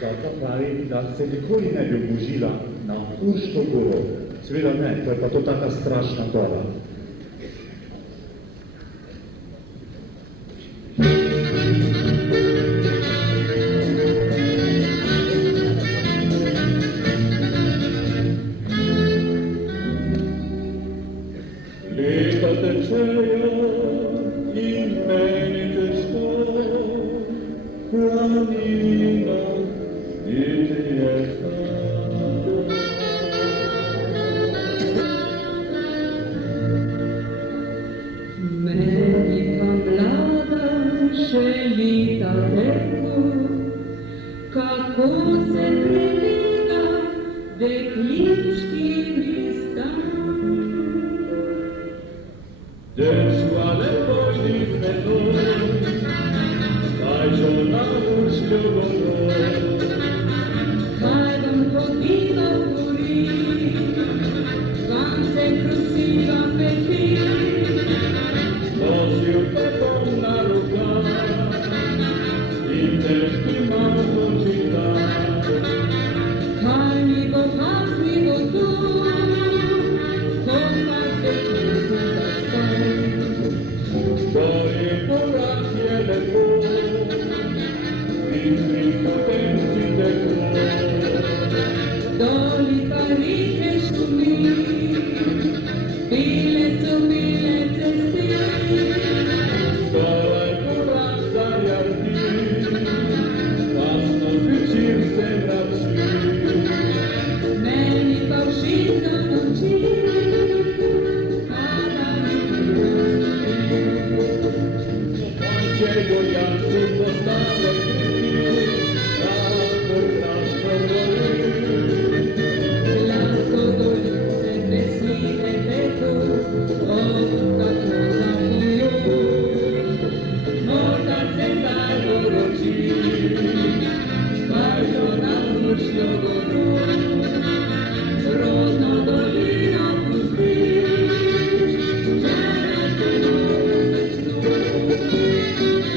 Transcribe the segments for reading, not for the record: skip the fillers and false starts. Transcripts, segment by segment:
Tata pravi, da se nikoli ne bi obožila na Urško goro. Seveda ne, to je pa to taka strašna gora. Leta tečejo in meni težko, planina niti je Meni pa mlada še leta teko, kako se priliga deklički listam. Dečku, ale pojdi z menoj, kaj žona Urško goro. Kaj vam hodila gori, vam se krosiva peti. Nosil te bom na rokah in težki malo čita. Kaj mi bo tu, ko pa se kusi zastaj. Gori poraz je lepo in Hristo tenci teklo. Doli pa rike šumi, bile so bile cesti. Zdolaj poraz zajardi, pasno zvečer se vrači. Meni pa všitno noči, pada mi prosti. Če gorjanci postale kriti, tako krasno gori. Lahko golice pesmine teku, tako zapojo. Morda se kdaj poroči, kaj žona Urško goro. Rodno dolino pustiš, če rečke nove začneš.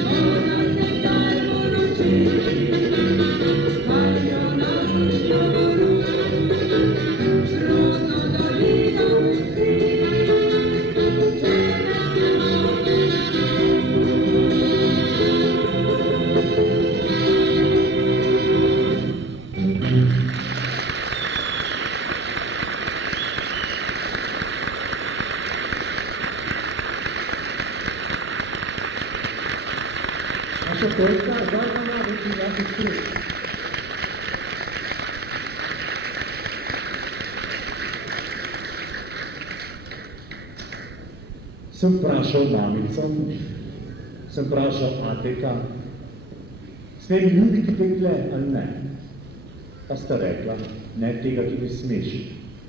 Morda se kdaj poroči, kaj žona Urško goro. Rodno dolino pustiš, če rečke nove Naša pojka Zagana Večinjaki Kruk. Sem vprašal mamico, sem vprašal ateka, smem ljubiti dekle ali ne? Pa sta rekla, ne, tega ti ne smeš.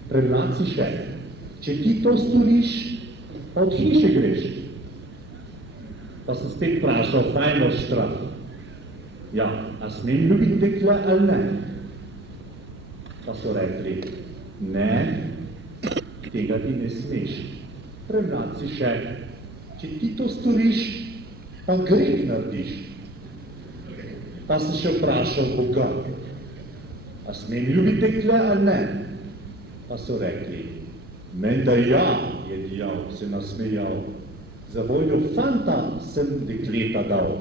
Premlad si še, če ti to storiš, pa od hiše greš. Pa sem spet vprašal, fajno štrah. Ja, a smem ljubiti dekle ali ne? Pa so rekli, ne, tega ti ne smeš. Premlad si še, če ti to storiš, pa greh narediš. Pa sem še vprašal Boga, a smem ljubiti dekle ali ne? Pa so rekli, menda ja, je dijav, se nasmejal. Za voljo fanta sem dekleta dal.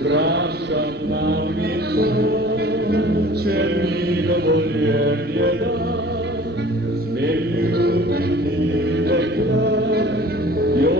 Vprašam mamico, če mi dovoljenje da, smem ljubiti dekla, jo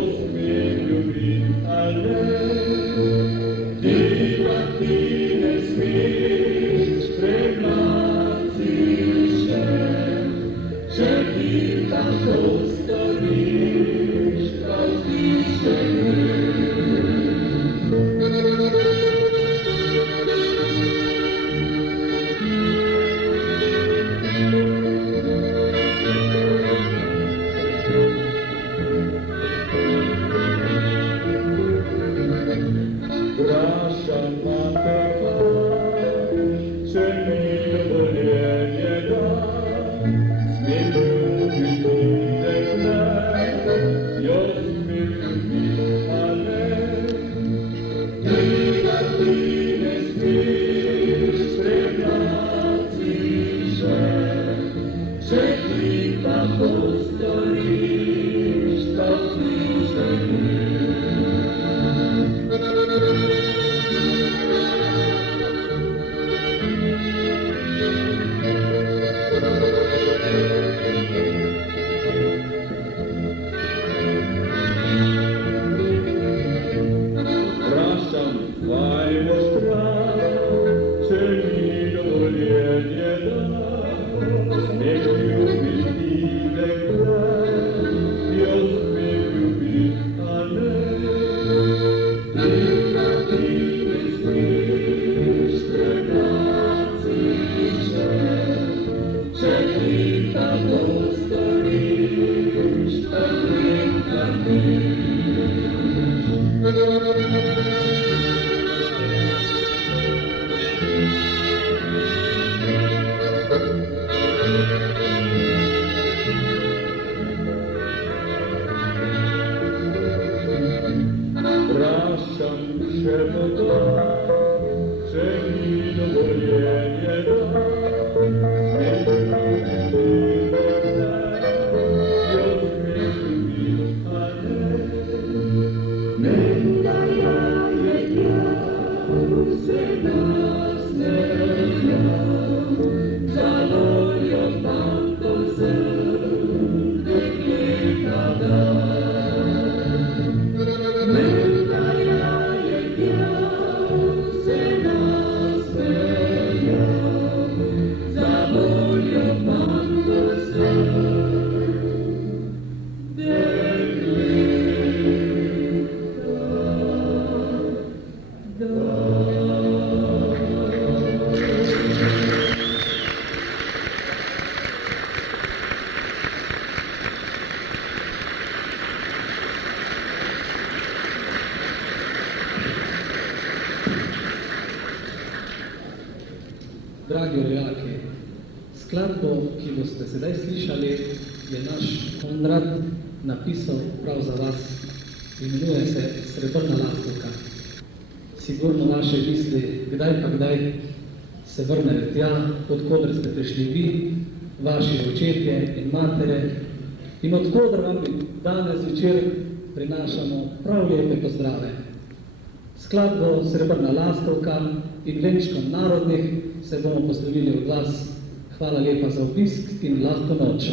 duszę poda, że mi dovoljenje da, Dragi rojaki, skladbo, ki boste sedaj slišali, je naš Konrad napisal prav za vas. Imenuje se Srebrna lastovka. Sigurno vaše misli, kdaj pa kdaj se vrnejo tja, odkoder ste prišli vi, vaši očetje in matere, in odkoder vam danes večer prinašamo prav lepe pozdrave. Skladbo Srebrna lastovka in venčkom narodnih se bomo poslovili od vas. Hvala lepa za obisk in lahko noč.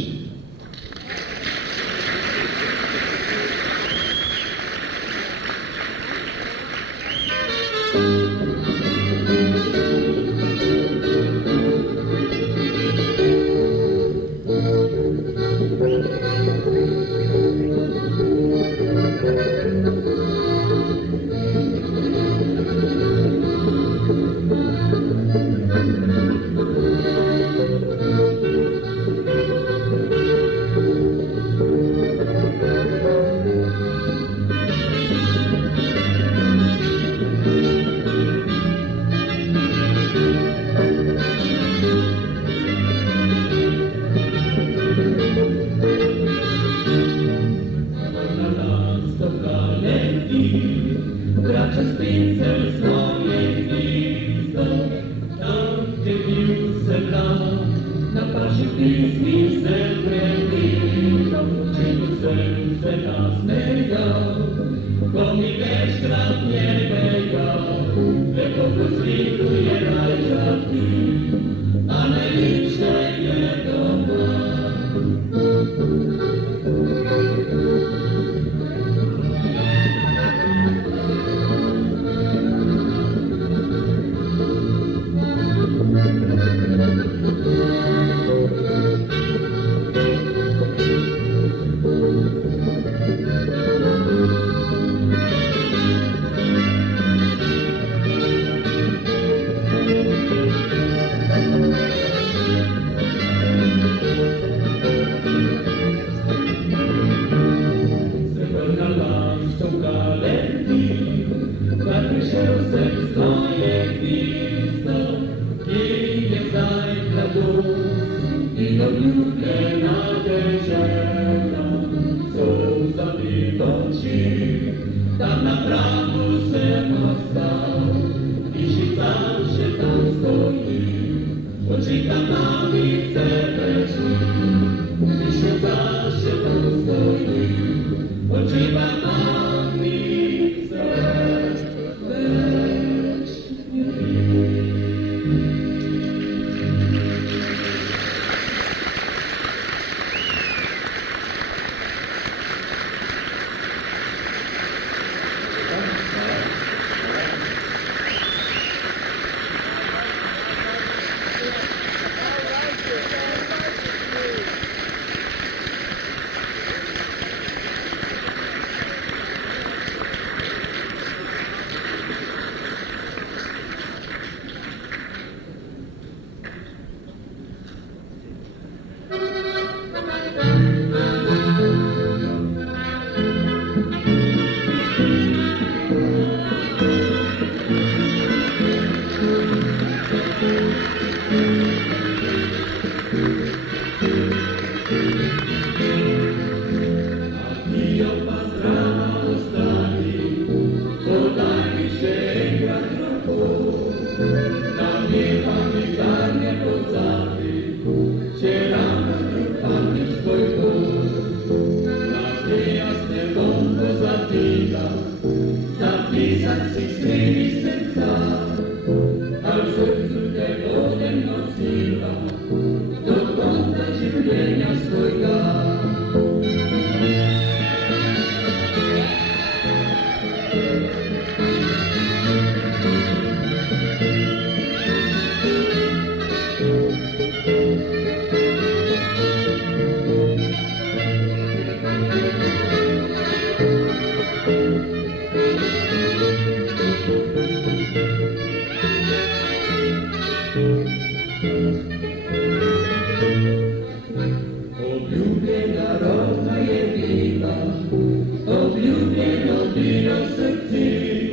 bilo srci,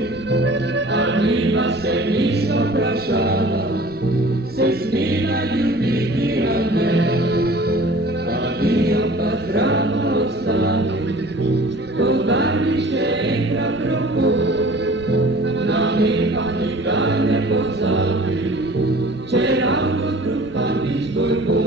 a njima se nismo vprašala, se smela ljubiti ali ne, pa mi jo pa zdravo ostali, povabi še enkrat roko, nami pa nikaj ne pozabi, če ravno drug papič tvoj bo.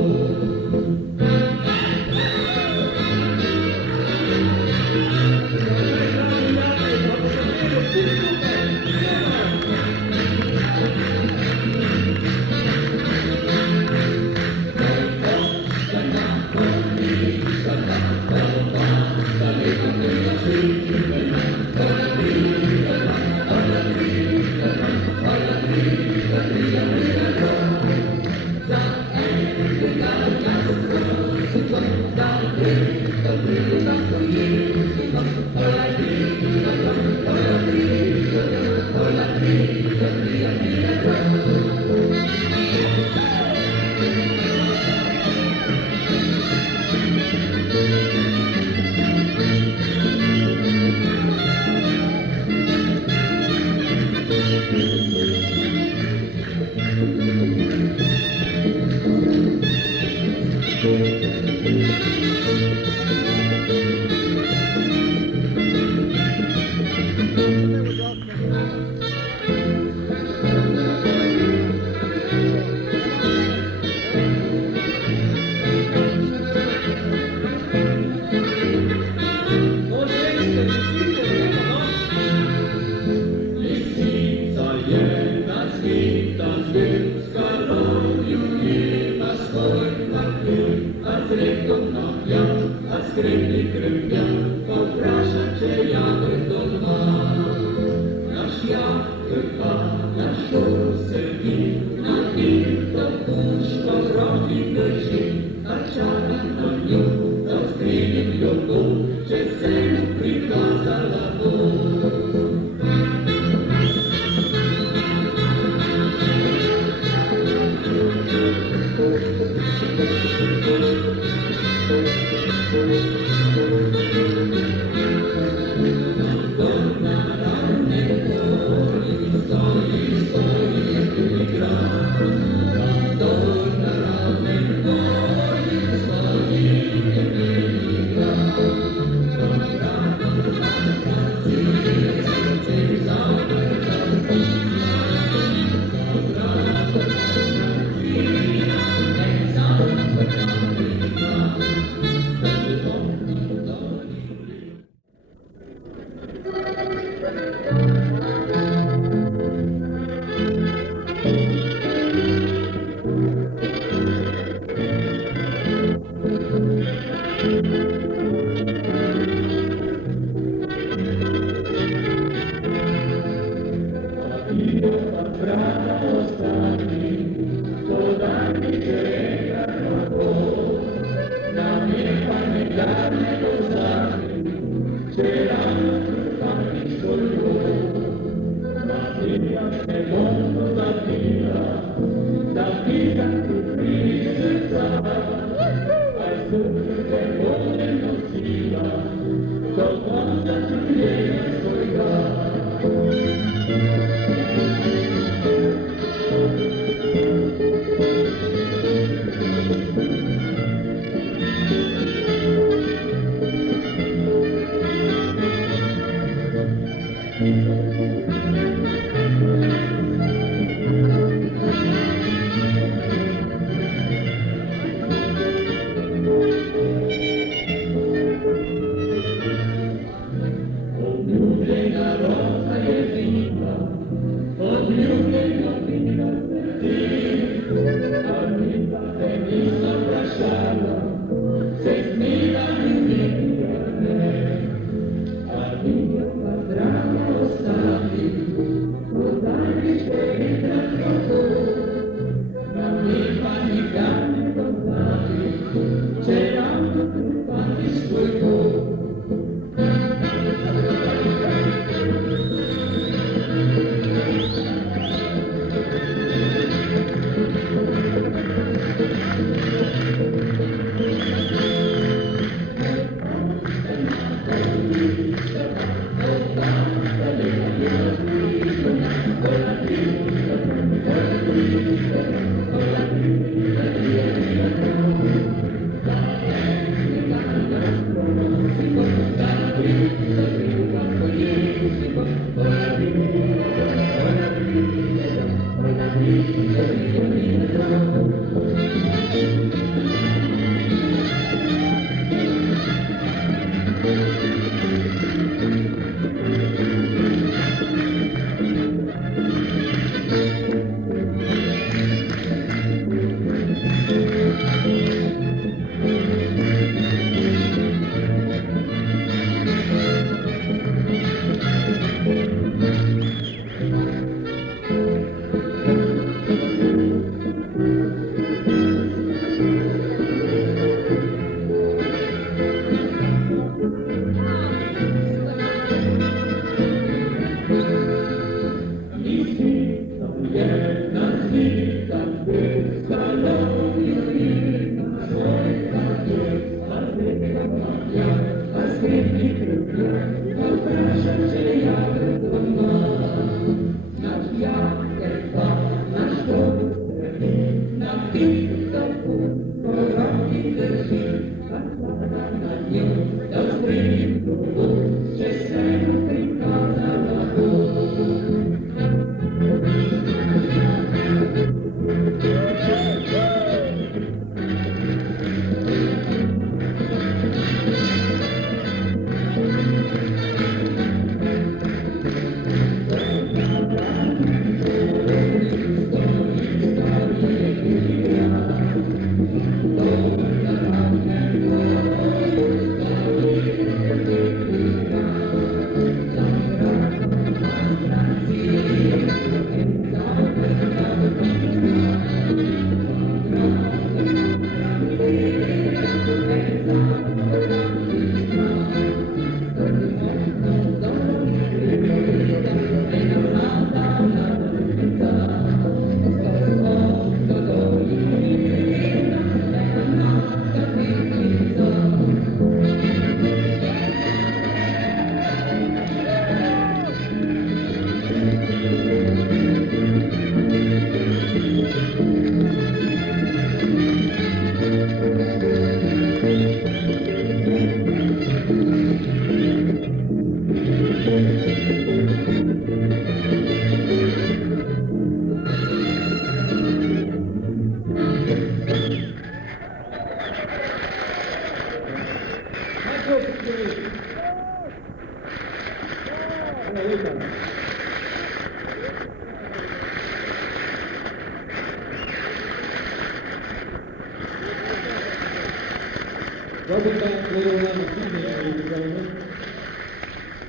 Welcome back later on this evening, ladies and gentlemen.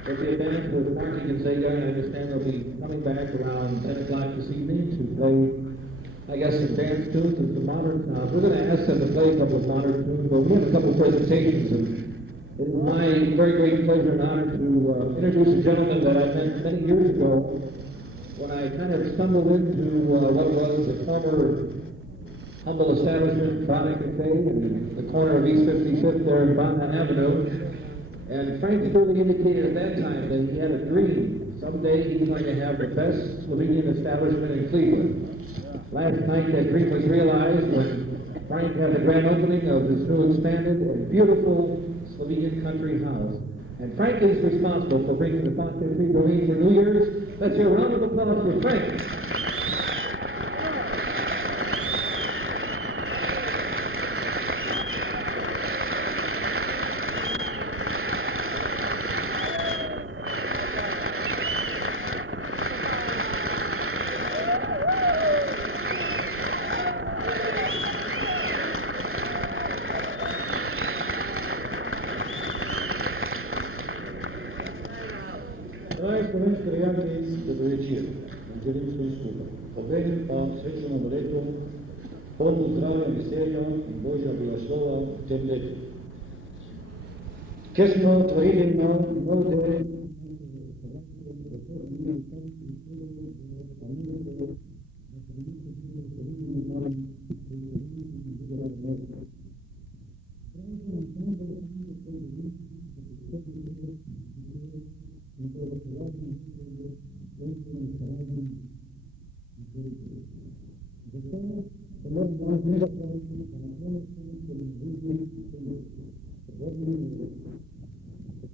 There'll be a band with Marty Gonzaga, and I understand they'll be coming back around 10 o'clock this evening to play, I guess, some dance tunes and some modern. We're going to ask them to play a couple of modern tunes, but we have a couple of presentations, and it is my very great pleasure and honor to introduce a gentleman that I met many years ago when I kind of stumbled into what was the former humble establishment, Bonnet Cafe, in the corner of East 55th there in Bonnet Avenue. And Frank Sterling indicated at that time that he had a dream. Someday he was going to have the best Slovenian establishment in Cleveland. Last night that dream was realized when Frank had the grand opening of his new expanded and beautiful Slovenian country house. And Frank is responsible for bringing the Bonnet Cafe for New Year's. Let's hear a round of applause for Frank. Dragi slovenski prijatelji, dobro večer. Želim svoj skupaj. Obenem pa srečnemu letu, polno zdravja, veselja in Božja blagoslova v tem letu. Ker smo otvorili nov del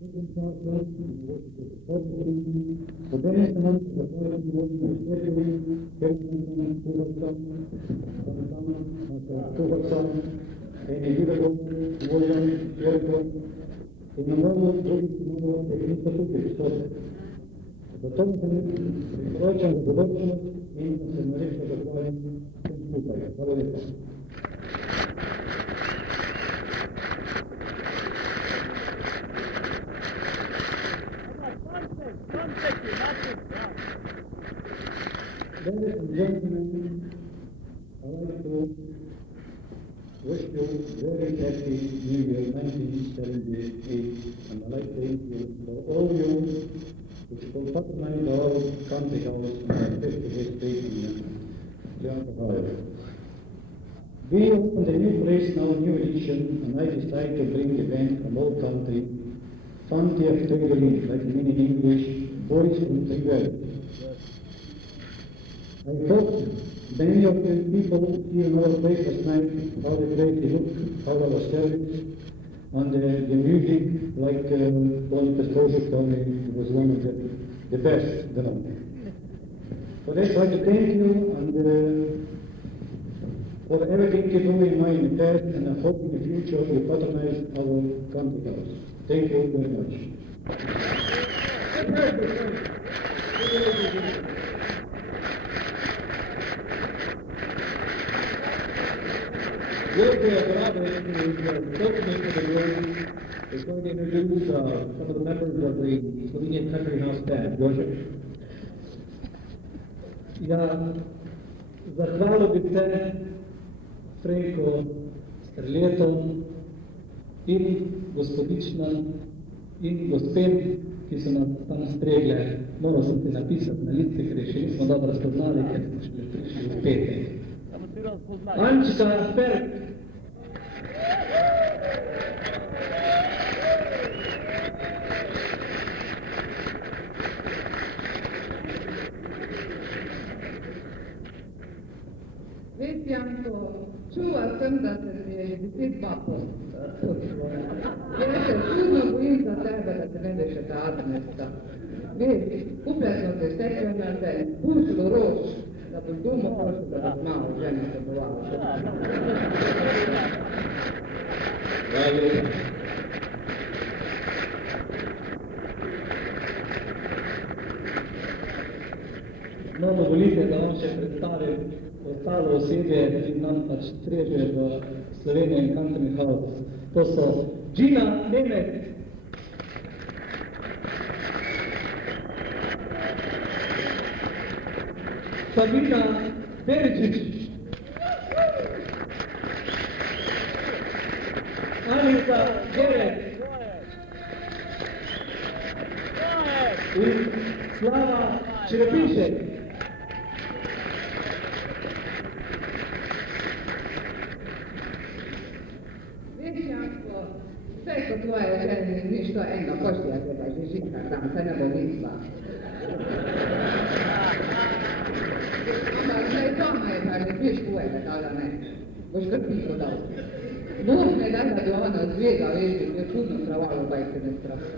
Obenem se nam zahvaljujemo Božjemu svetu, ker nam kuhacom, eni videlo, Božjem, crkvom, in imamo drugih imamo tehnika tukaj, stote. Zato se mi priporočam za bodočnost in se narečno zahvaljam vsem skupaj. Hvala lepa. Ladies and gentlemen, I like to wish you very happy New Year 1978, and I'd like to thank you for all you which will patronize our country house on our 50th street in John Ohio. We opened a new place now, a new edition, and I decided to bring the band from all country, Fanti of Triggery, like in English, Boys from Triggery. I hope many of the people here in our place last night, how they played the look, how I was service, and the music, like Tony Pestosik told me, it was one of the best done. For that, I'd like to thank you and for everything you do in the past, and I hope in the future you patronize our country house. Thank you very much. With the bravo is opening of the room is going to introduce some of the members of the Slovenian Country House Band. Jožef. Ja, zahvalil bi se Frenku Strletom in gospodičnam in gospem, ki so nas tam stregle. Moral sem ti napisati na lice, ker še nismo dobro spoznali, ker smo še prišli v petek. Ančka Ferk. Veš, Janko, čula sem, da se ti je 10 bakov počelo. Jaz se čudno bojim za tebe, da se ne bi še ta admesta. Veš, upletno te sekljena te pušlo roč, da boš doma prošel, da boš malo žena se bovala. Bravo. No, dovolite, da vam še predstavim ostalo osebje, ki nam pač streže v Slovenian Country House. To so Gina Nemec, Sabina Beričič, Anica Gerec in Slava Čerepišek. Vse kot tvoje žene, nič to enega koštija, tega Žižika tam, se ne bo mislila. Ampak zdaj doma je, kar ne piš tvojega, tala ne. Boš kar pišo dal. Bog ne da, da bi ona zvega, veš, je čudno travalo, pa je se ne strašno.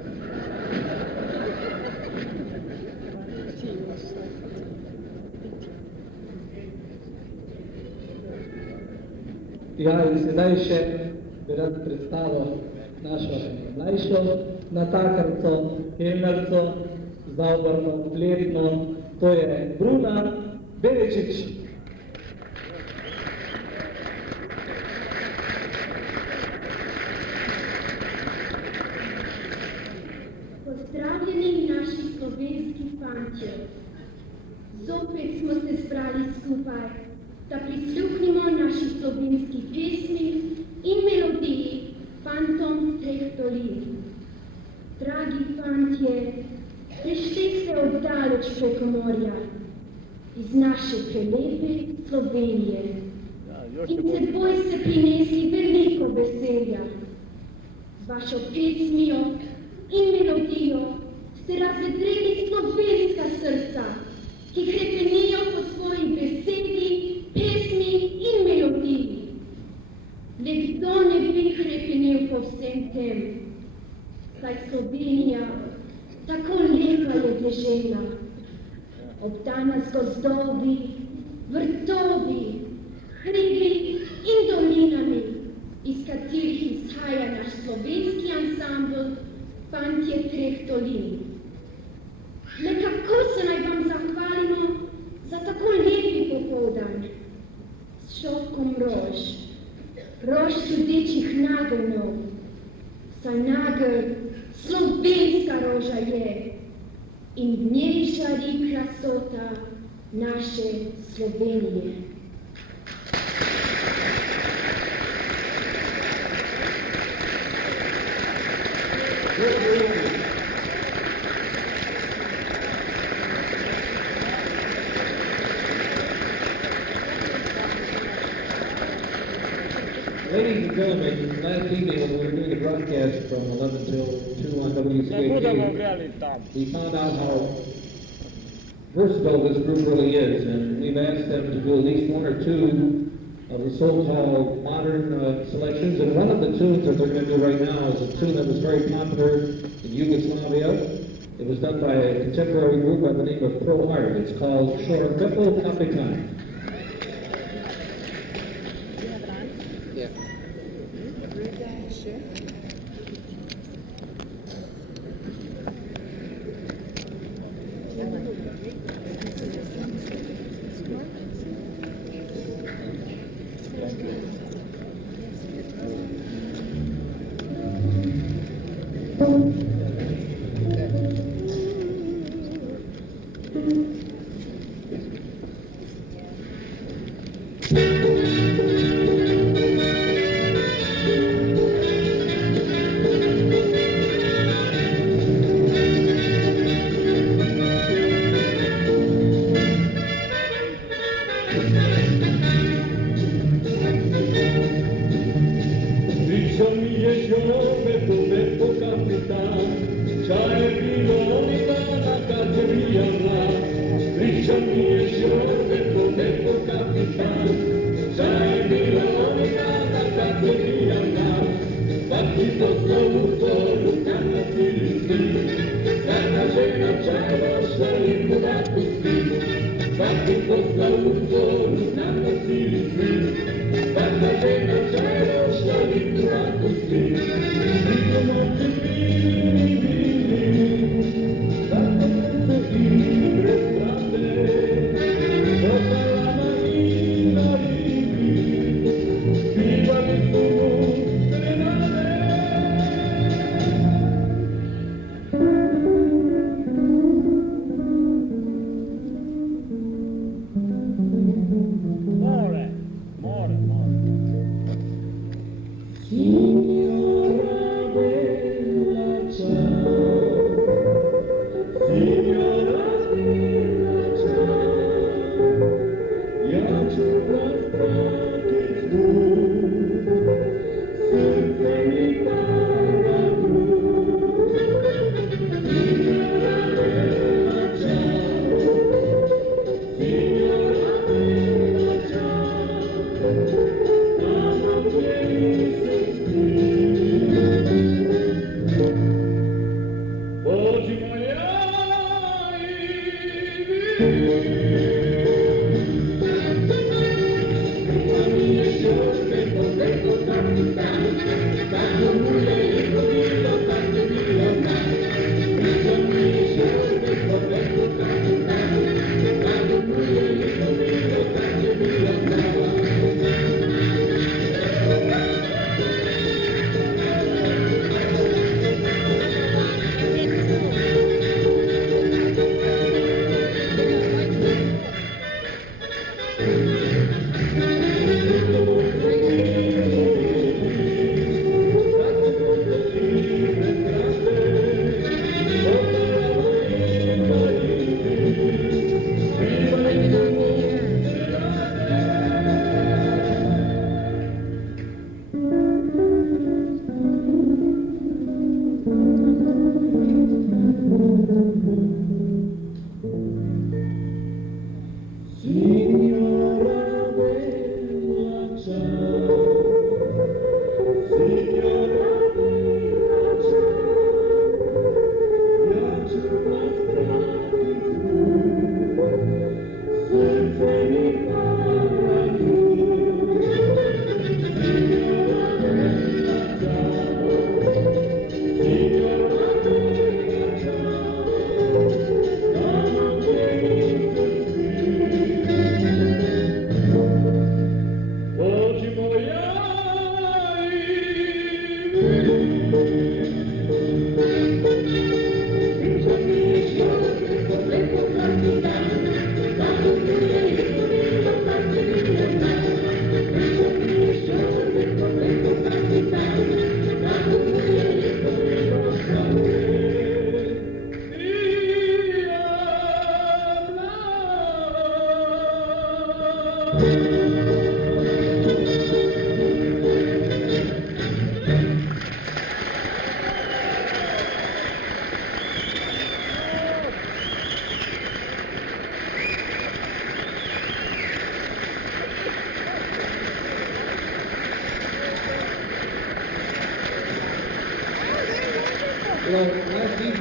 Ja, in sedaj še bi rad predstavil našo mlajšo natakarco, kelnerco, zauborno, fletno, to je Bruna Beričič. Pozdravljeni naši slovenski fantje. Zopet smo se zbrali skupaj, da prisluhnimo naši slovenski pesmi in melodiji Fantom treh dolin. Dragi fantje, prišli ste oddaleč preko morja, iz naše prelepe Slovenije. In seboj ste prinesli veliko veselja. Z vašo pesmijo in melodijo ste razvedrili slovenska srca, ki krepenijo po svoji besedi, pesmi in melodiji. Le kdo ne bi hrepenil po vsem tem, saj Slovenija dežela. Obdana z gozdovi, vrtovi, hribi in dolinami, iz katerih izhaja naš slovenski ansambl Fantje treh dolin. Le kako se naj vam zahvalimo za tako lepi popoldan s šopkom rož, rož čudečih nageljnov, saj nagelj slovenska roža je in v njej žari krasota naše Slovenije. Ladies and gentlemen, last evening when we were doing the broadcast from 11 till 2 on WCAQ, we found out how versatile this group really is, and we've asked them to do at least one or two of the so-called modern selections, and one of the tunes that they're going to do right now is a tune that was very popular in Yugoslavia. It was done by a contemporary group by the name of Pro Art. It's called Šorbepo Kapitan.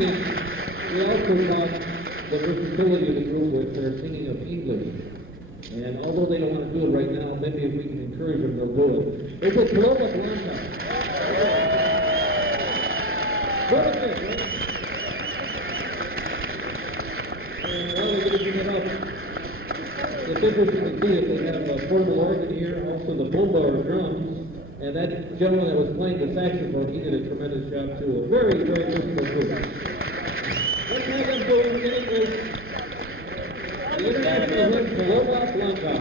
evening, we also got the versatility of the group with their singing of English. And although they don't want to do it right now, maybe if we can encourage them, they'll do it. It's a Paloma Blanca. Go ahead, right? And while we're getting it up, it's interesting to see that they have a portable organ here, also the bullbar drums. And that gentleman that was playing the saxophone, he did a tremendous job too. A very, very versatile group. Let's have them do in English. The international hymn, Paloma Blanca.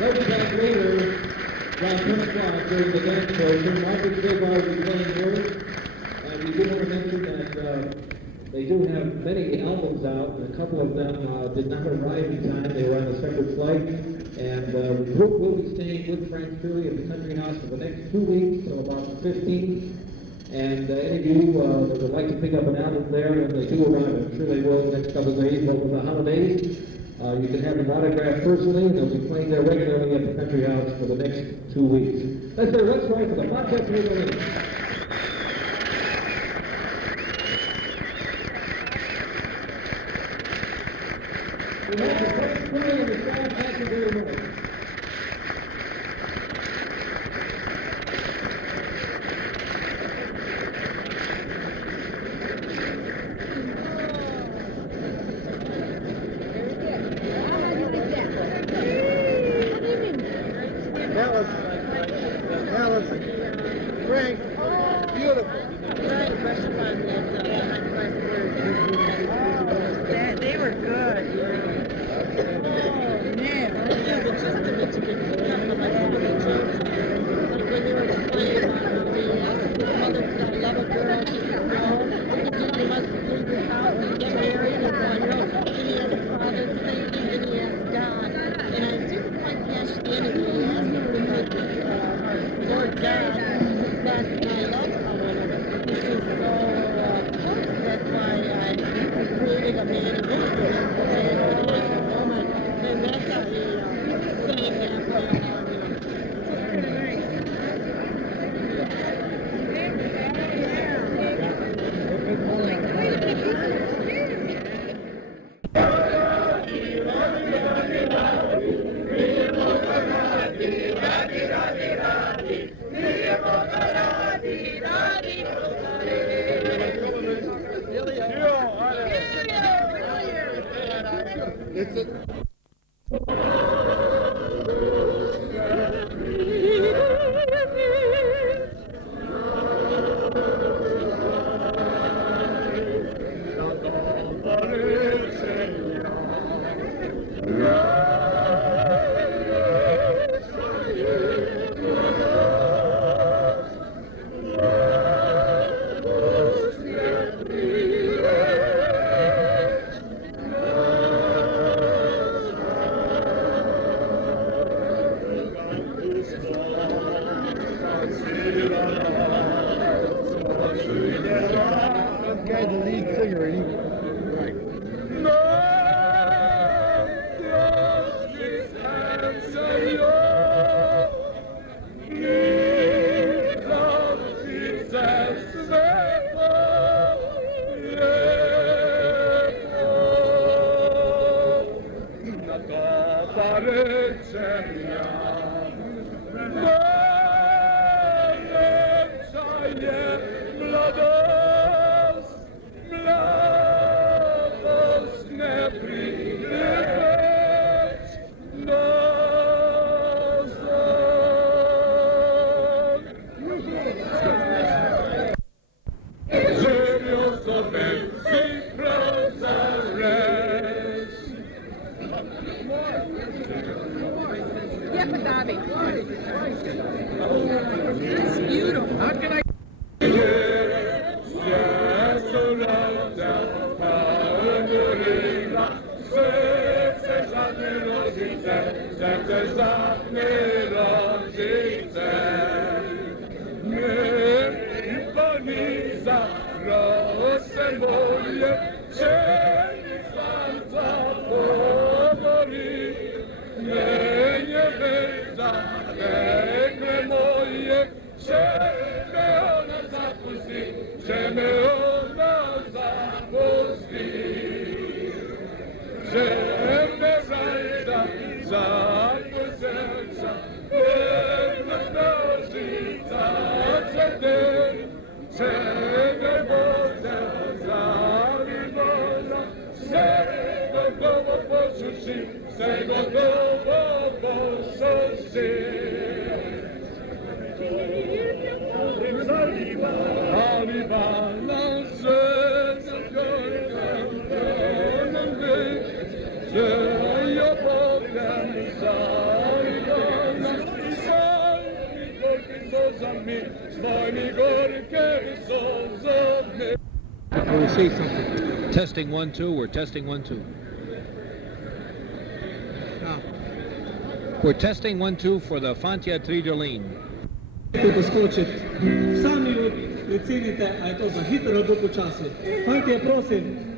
They'll be back later, around 10 o'clock during the dance portion. Margaret Silva will be playing here. And we do want to mention that they do have many albums out, and a couple of them did not arrive in time. They were on a separate flight. And the group will be staying with Frank Fury at the Country House for the next 2 weeks, so about the 15th. And any of you that would like to pick up an album there, when they do arrive, I'm sure they will in the next couple of days over the holidays. You can have them autographed personally, and they'll be playing there regularly at the Country House for the next 2 weeks. Let's say once more for the Fontia Tridolini. We have the first play of the staff. Thank you very much. They were good. Oh, man. Can we say something? Testing 1 2. We're testing 1 2. We're testing 1 2 for the Fontia Tridolin. Които скочат сами оцените, а ето за хитър работо часи. Фантия, просим.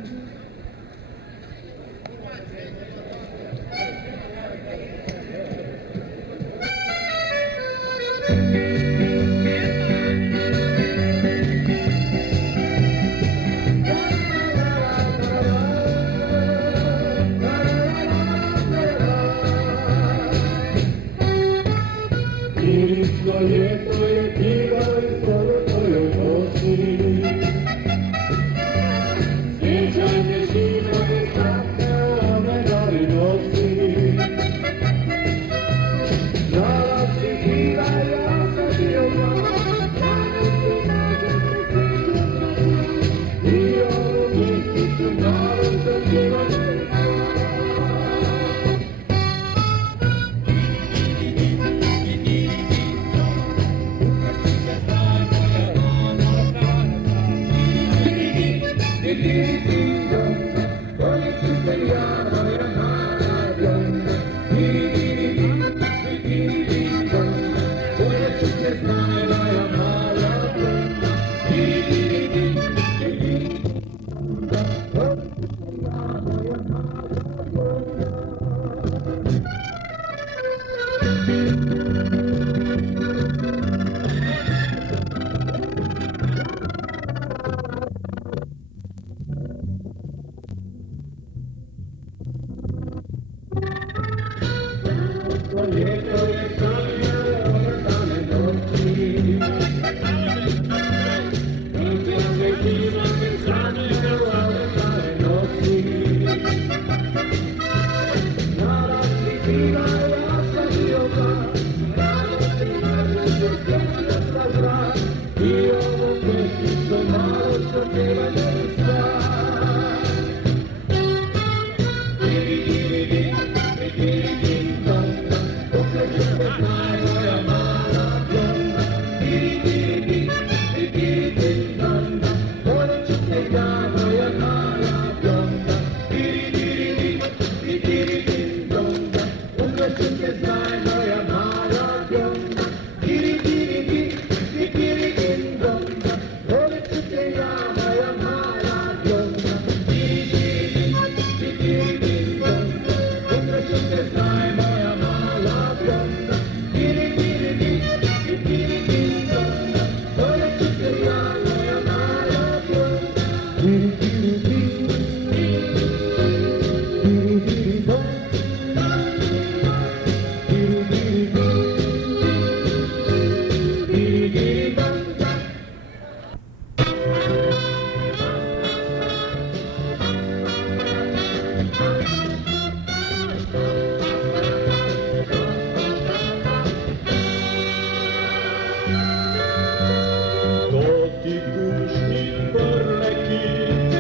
Toki kuśni korleki,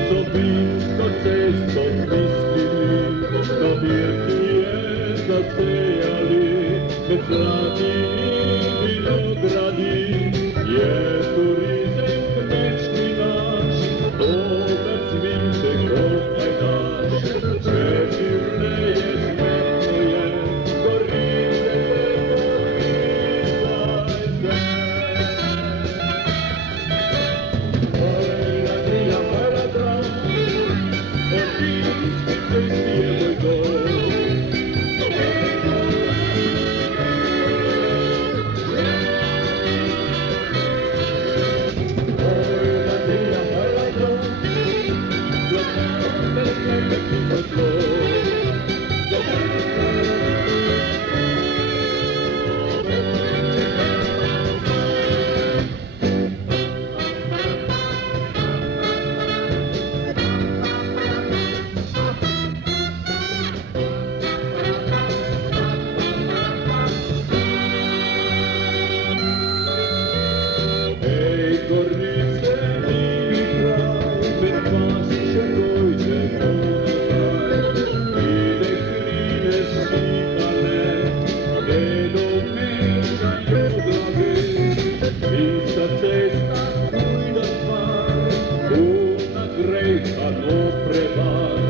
co blisko cesto zwiskli, na birkie zasejali, metlaki i winogradi. Jest tu ryzek mleczny nasz, obec winczy kochaj nasz. Przeciwne jest moje, goryce Hej, gornice, mili kraj, bez was się dojdzie I niech linie sikane, do męża i oglawy. I ta cesta pójda twar, na grejka no prewar.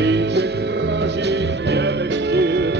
Idzie krazi, niebek tir,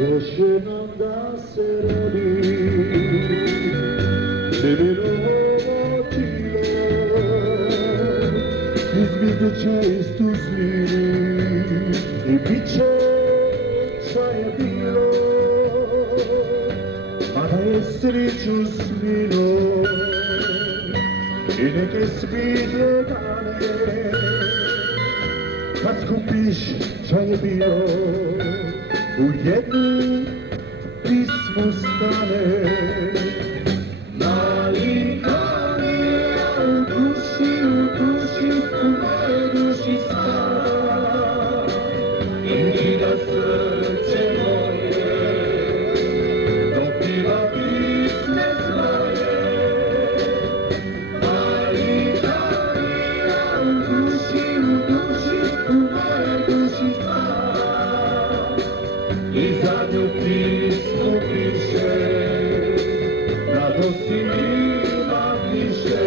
Još jednom da se rodi, Semirovo tilo, izbit će iz tu smiri i bit će šta je bilo, mada je sreću smilo i neke svitle dane, kad skupiš šta je bilo, u jednu pismu stane. Mali Korea u duši, u mojoj duši spava i da srce moje dobiva pisme svoje. Mali Korea u duši, u mojoj duši spava zadnju pismu piše, radosti nima više.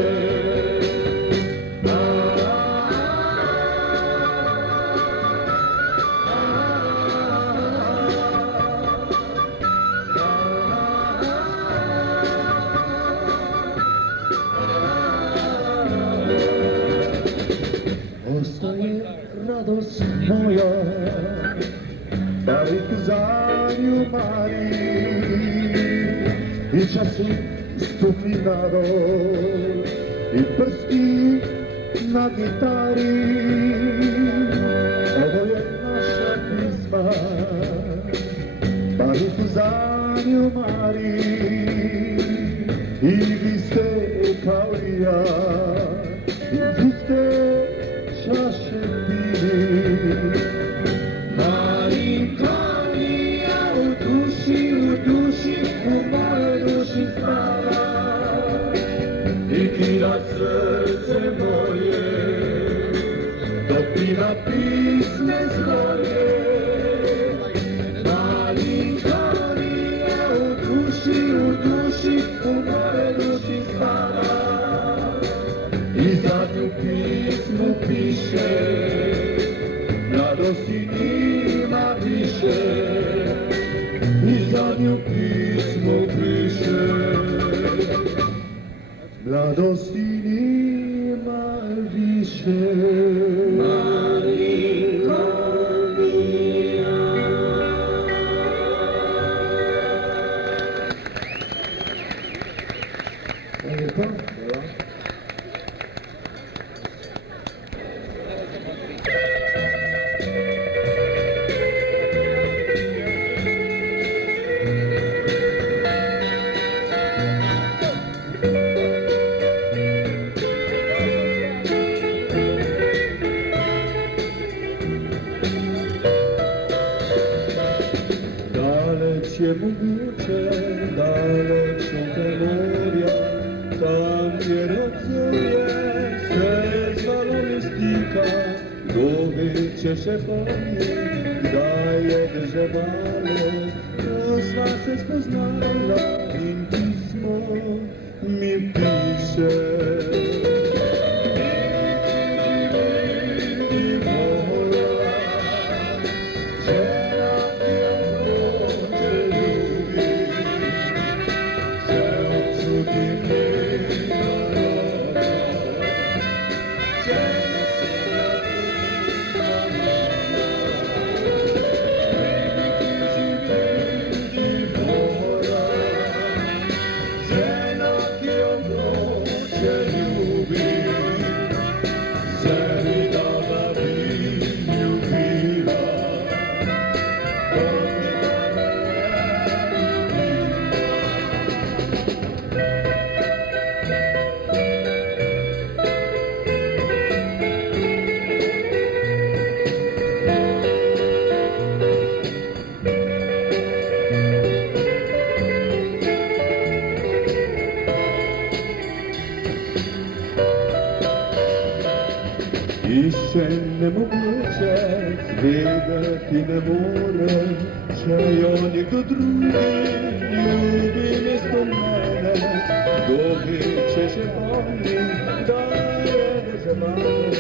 Ostaje radost moja, barik za nju mari, i času stupni narod, i prsti na gitari. Ovo je naša pisma, barik za nju mari, i vi ste kao i ja, i vi ste čaše pili. Marinka mija u duši, u mojoj duši spava, i ti na srce moje doprima pisme svoje. Marinka mija u duši, u mojoj duši spava, i zadnju pismu piše, radosti nima više. I zadnju pismu piše, radosti nima više. Marinko mija. Hvala. Daleć je moguće, daleć od morja, tam gdje rodzuje sve zvalo mistika, dobiće se pomni, da je državalo, to sva se spoznala, in pismo mi piše. Više nemoguće, vidjeti ne more, će joj niko drugi ljubi mjesto mene. Dobit će se pomni, da je nezabavno,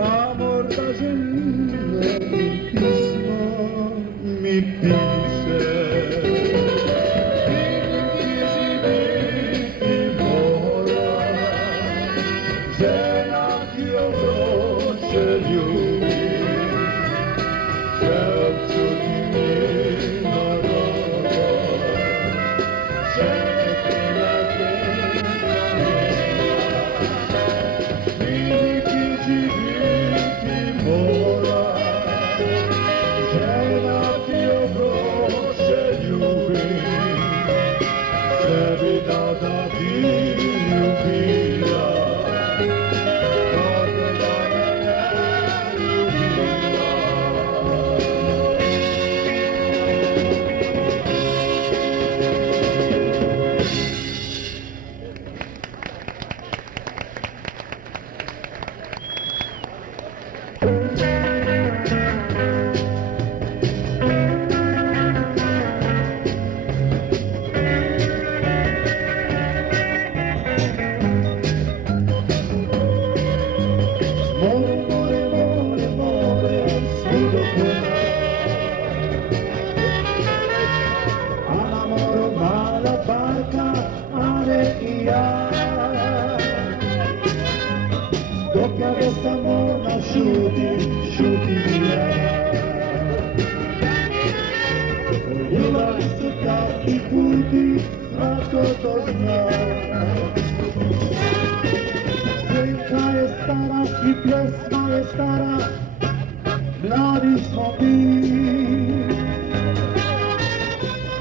a možda želije i pismo mi piše. Žena ti obroče свято то знає. Pieśnia jest stara i pieśnia jest stara, mladi smo mi.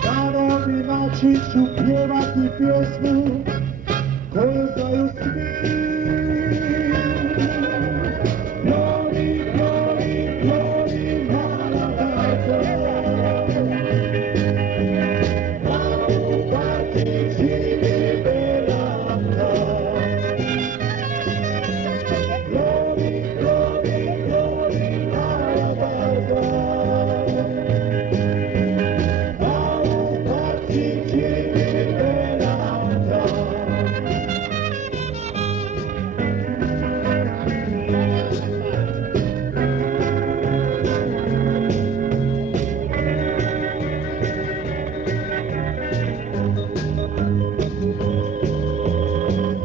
Narodni način ću pjevati pjesmu koju znaju svi. Ploni, ploni, ploni, mala bajka. Malu bajci čini belaka. Ploni, ploni, ploni, mala bajka. Malu bajci čini belaka.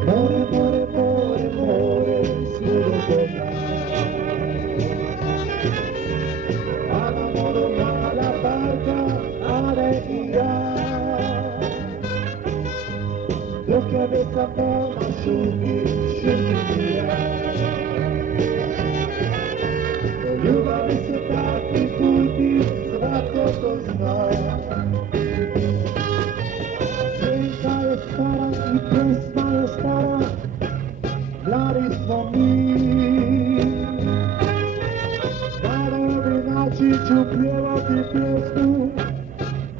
More, more, more, more, svudo donna. Alla modo mala barca, alegria. Lo che avete a modo, sciughi, via. Ljubav se takvi puti, svako to zna. Svijeća je stara i pjesma je stara, mladi smo mi. Narodni način ću pjevati pjesmu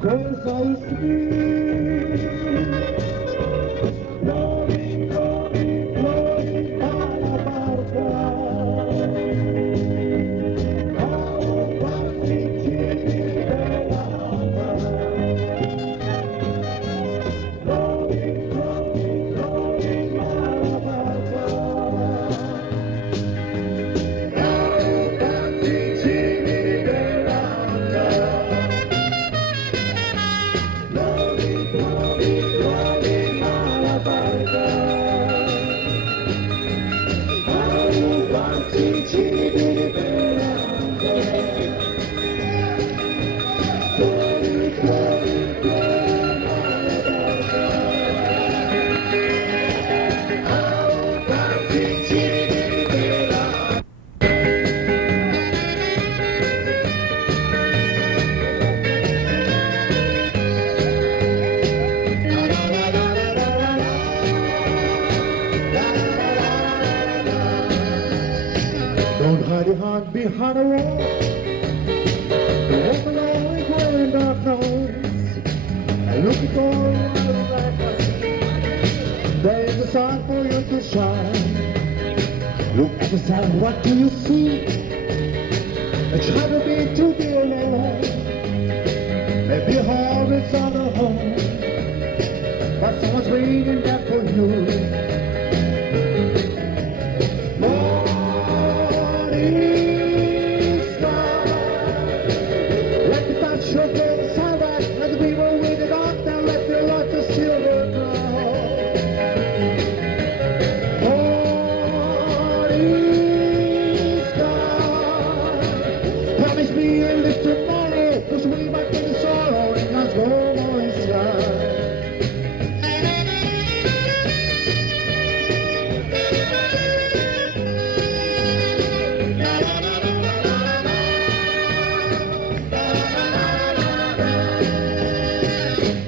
koju znaju svi. Ploni, ploni, ploni, mala barka. Malu bajci čini belaka. Ploni, ploni, ploni, mala barka. Malu bajci čini belaka. Ploni, ploni, ploni, mala barka. Malu bajci čini belaka. Ploni, ploni, ploni, mala barka. Malu bajci čini belaka. Don't hide your heart behind a wall. Don't walk alone when dark knows. And look at all around like us. There is a sign for you to shine. Look at the sign, what do you see? A try to be alone. Maybe home is on a home, but someone's waiting there for you. Morning star, let me touch your cold silhouette, let the people with it on down, let your light to silver glow. Morning star, promise me you'll live tomorrow, push away my pain and sorrow, and God's morning star.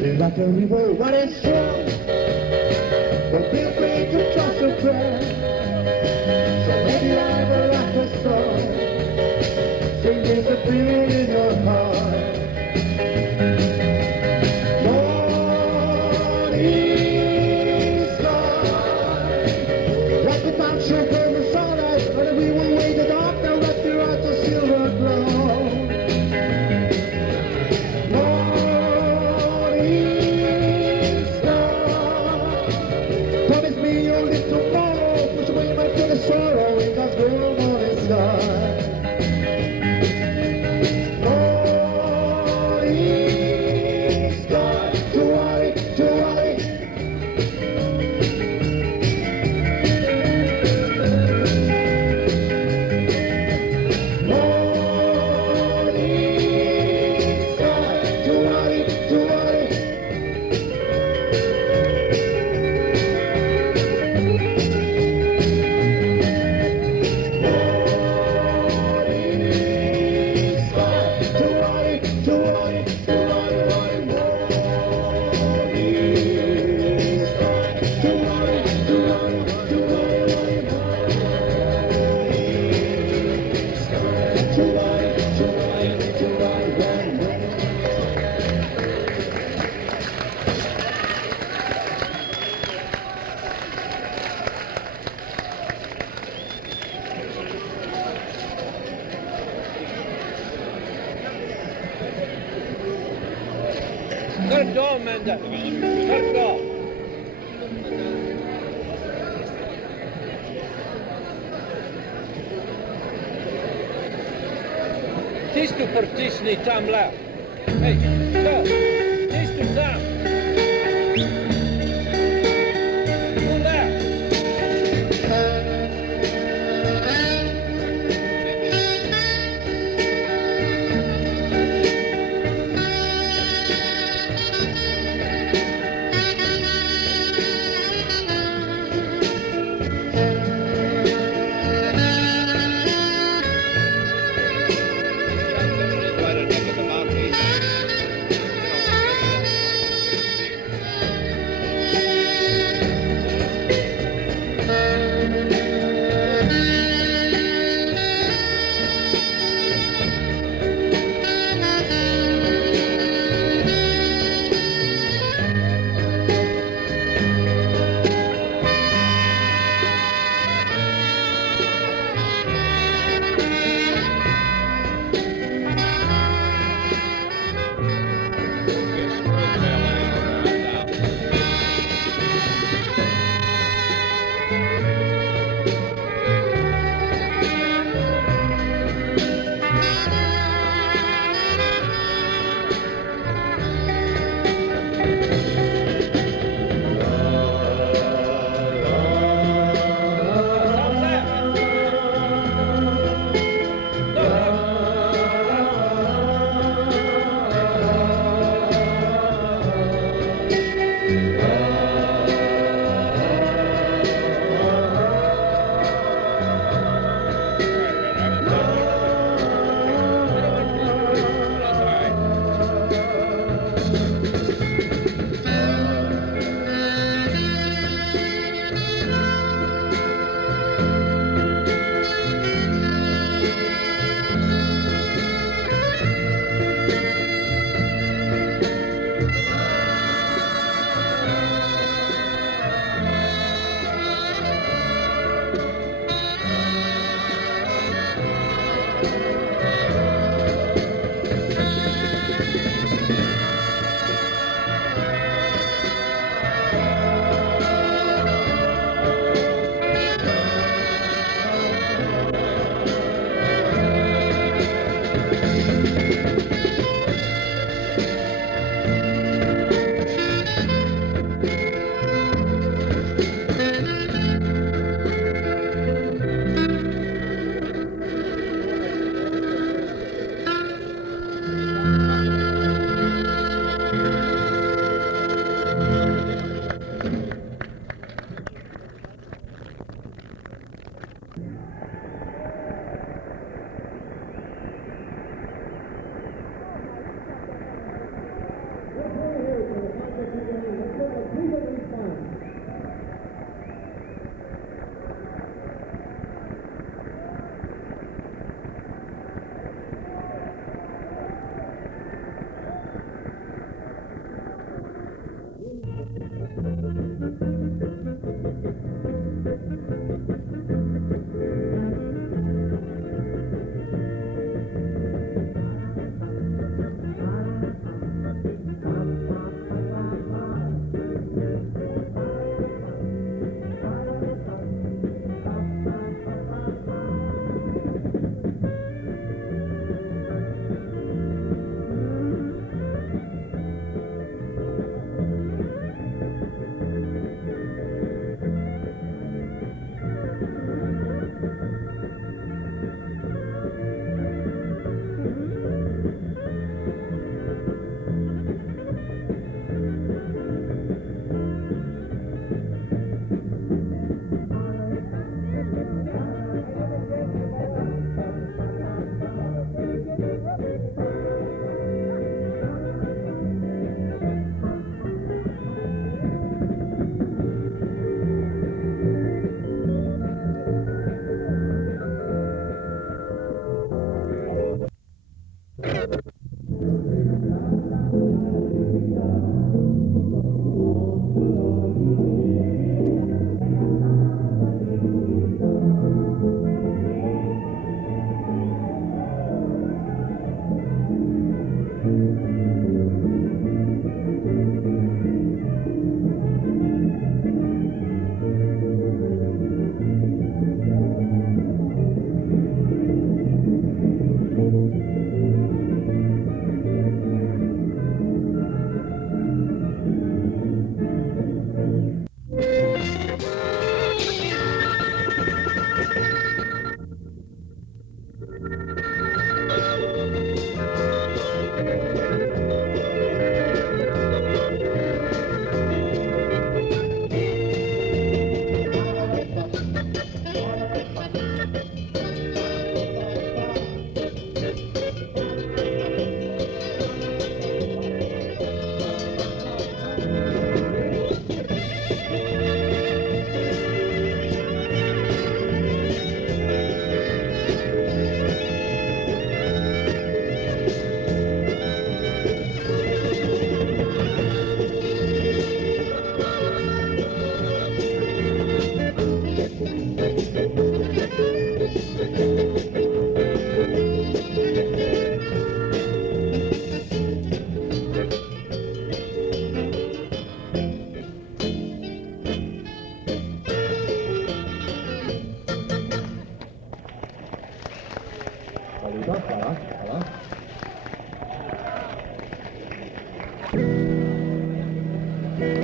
It's like a river, what is strong? Don't be afraid to trust a friend. So maybe I will like a song. Sing there's a feeling in your heart. Morning star, let me touch your golden sunlight, and we will wait the dark and let your eyes to silver glow. Morning star, promise me you'll live tomorrow, push away my pain and sorrow in God's good morning star. Pardon, Mende. Pardon. Tis tu partisni tam left. Hey, go. Tis tu tam. Go left.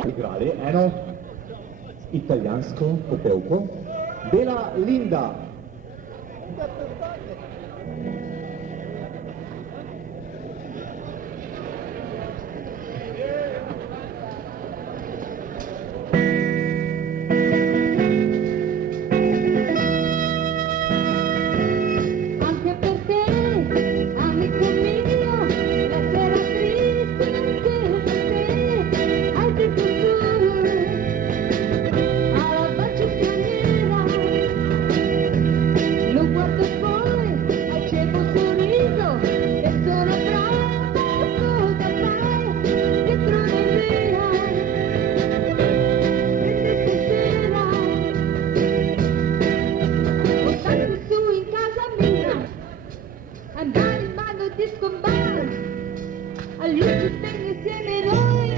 igrali eno italijansko popevko. Bela Linda. Anche per te, amico mio, la sera triste anche per te, hai detto solo alla voce straniera, lo guardo e poi acceco un sorriso e sono brava ascolta mai dietro le mie, portarti su in casa mia, andare in mano disco bar, agli ultimi spegni insieme noi.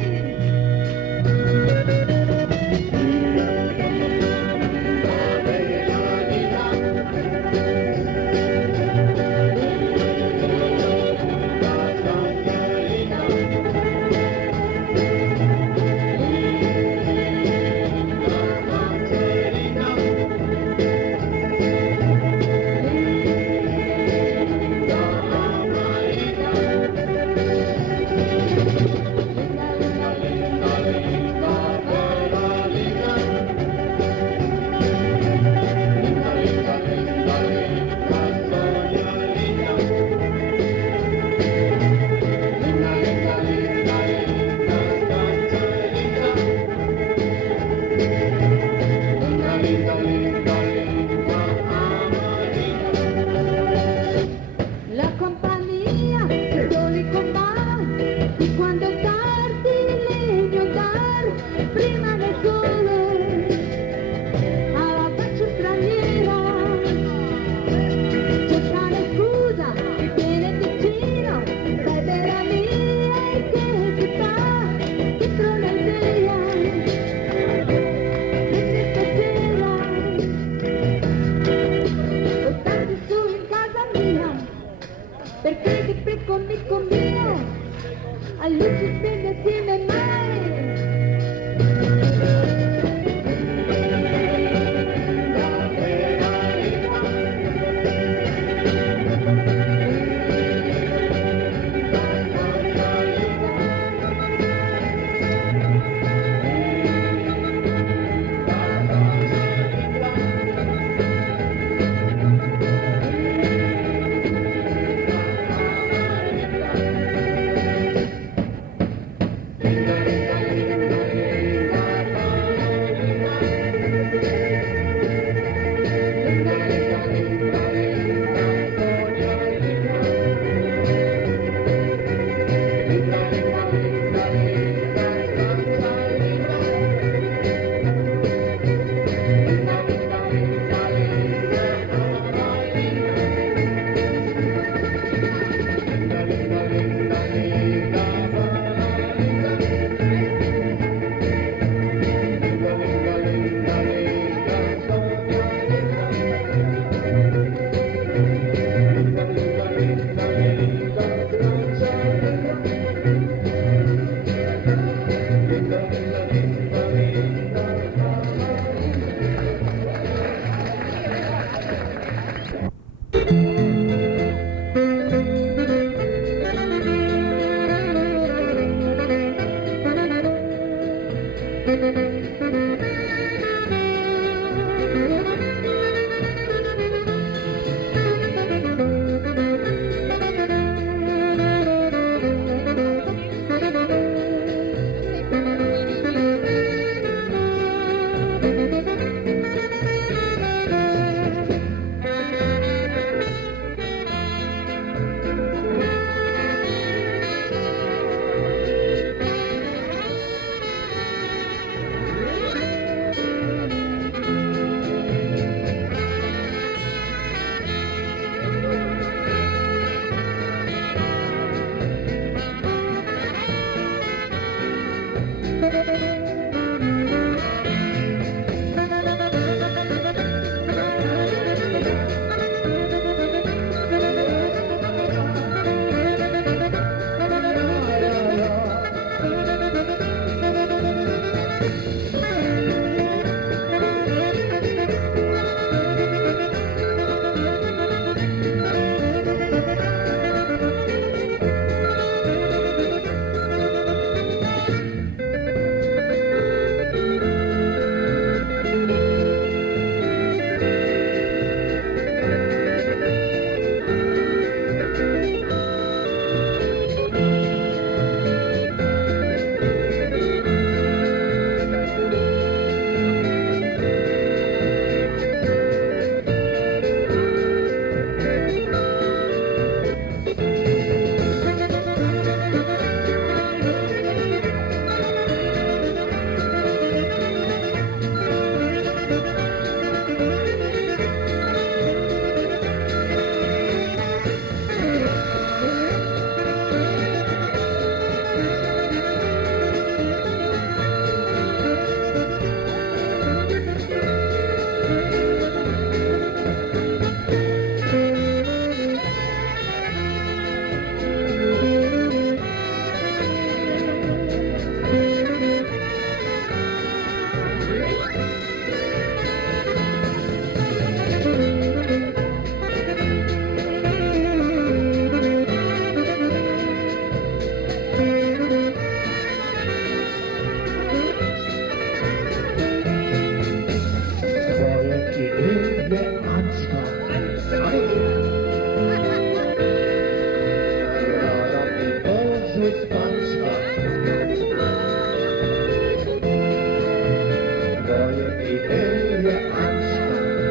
La compagnia di soli comandi, di quando è tardi legno dar, prima del sole, alla faccia straniera, cercare scusa, ti viene vicino, sai bella mia e che si fa, dietro l'idea, questa stasera, portarti su in casa mia, perché ti prego amico mio, a luci spende insieme mai. suspensa. Moje idee anstać.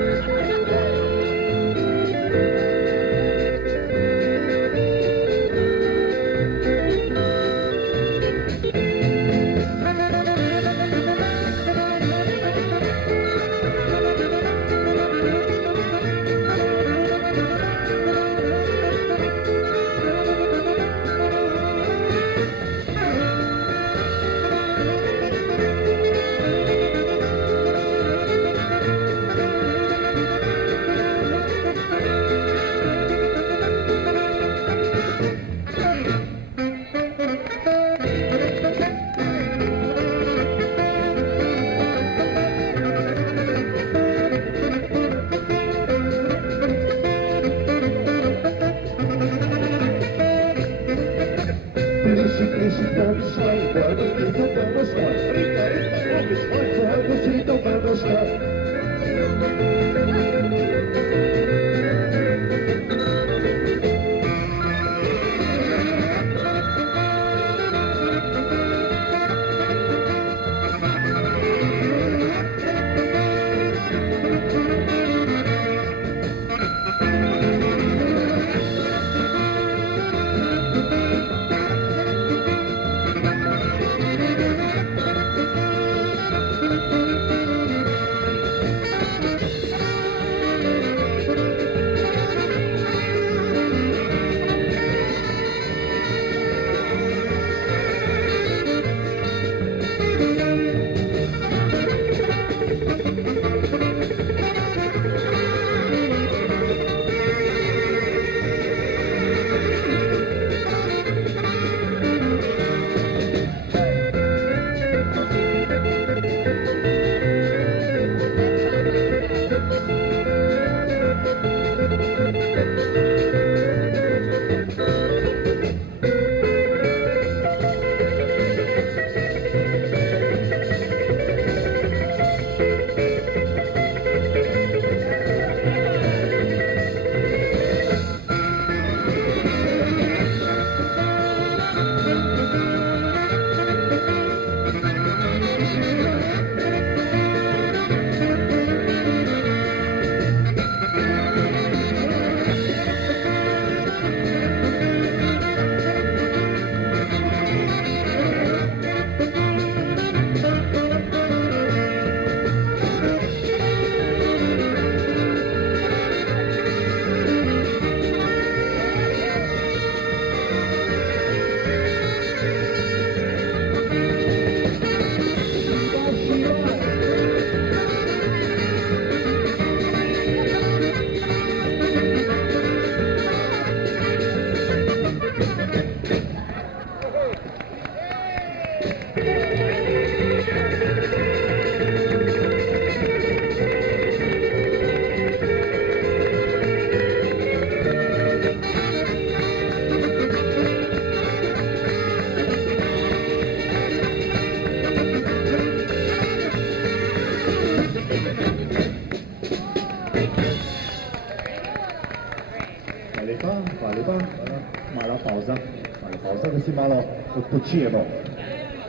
pauza, da si malo odpočijemo.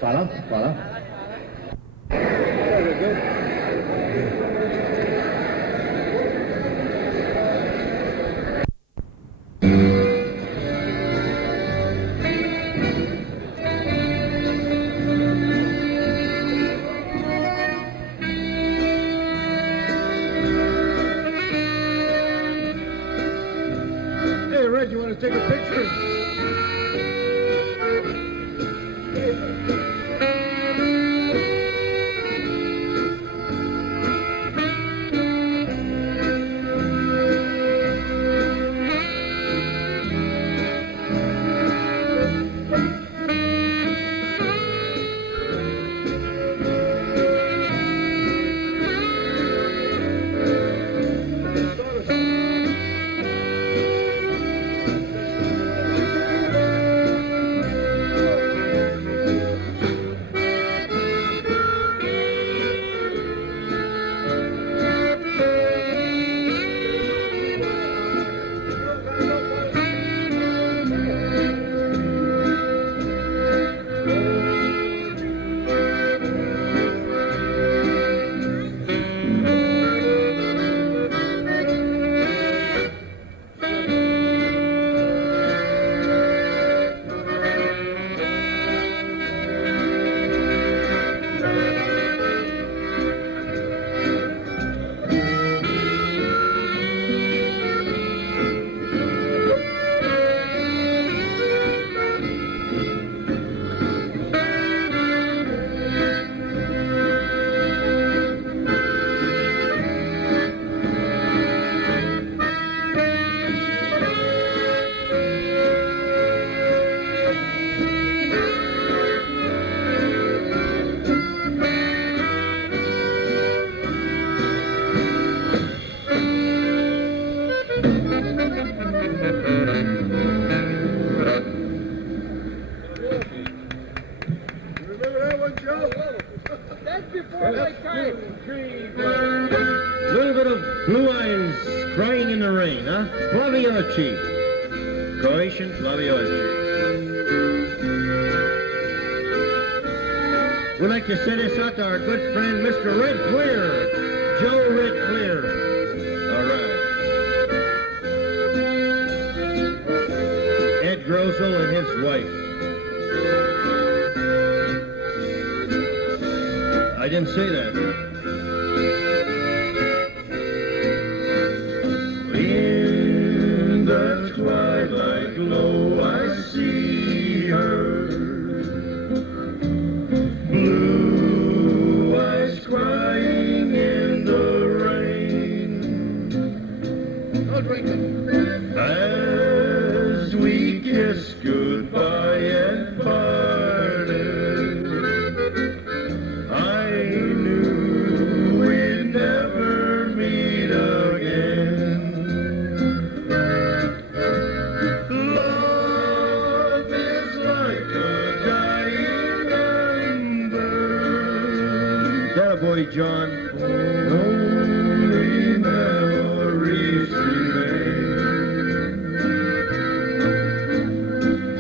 Hvala, hvala. Hey, Red, you want to take a picture? That's before my time. Little bit of Blue Eyes Crying in the Rain, huh? Flaviochi. Croatian Flaviochi. We'd like to send this out to our good friend, Mr. Red Clear. Joe Red Clear. All right. Ed Grossel and his wife. I didn't say that. In the twilight glow I see her, blue eyes crying in the rain. No drinking. As we kiss goodbye and parted, I knew we'd never meet again. Love is like a dying ember. That a boy, John. Only memories remain.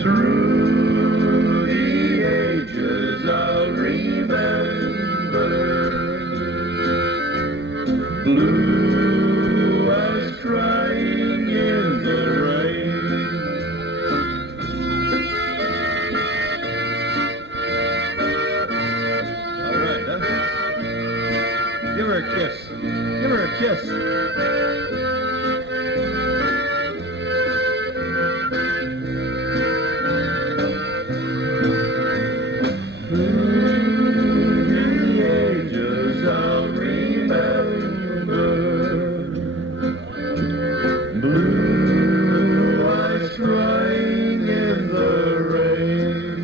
Through the ages I'll remember. Blue eyes crying in the rain. All right, huh? Give her a kiss. Give her a kiss. Through the ages I'll remember. Blue eyes crying in the rain.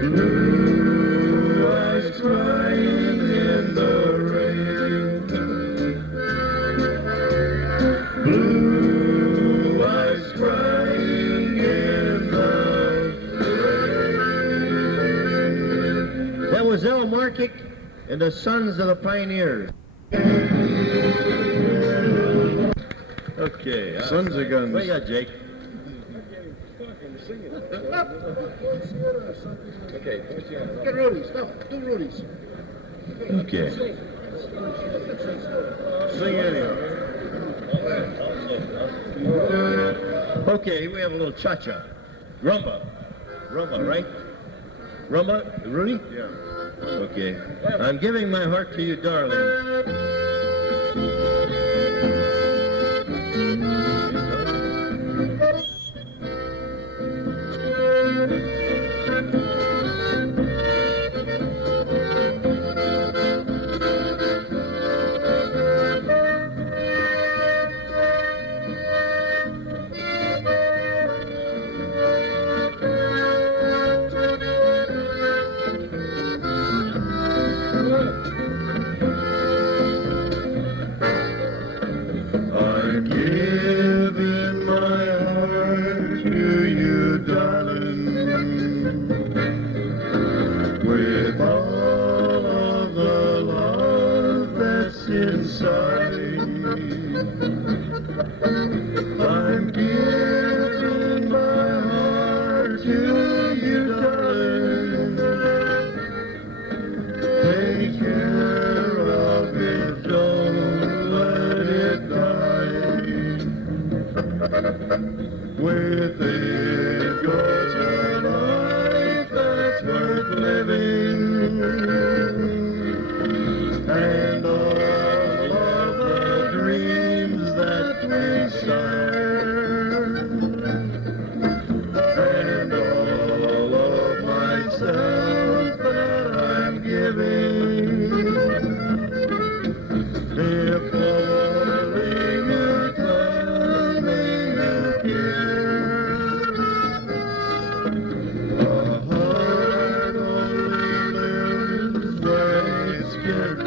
Blue eyes crying in the rain. Blue eyes crying in the rain. That was El Markic and the Sons of the Pioneers. Okay. Sons of Guns. What you got, Jake? Okay. Get Rudy, stop. Do Rudy's. Okay. Sing anyhow. Okay, we have a little cha-cha. Rumba. Rumba, right? Rumba? Rudy? Yeah. Okay. I'm giving my heart to you, darling. I'm giving my heart to you, darling, with all of the love that's inside. I'm giving my heart to you, darling. Take care of it, don't let it die. With it goes a life that's worth living, and all of the dreams that we share, and all of myself that I'm giving. If only you tell me you care. A heart only lives where it's scared.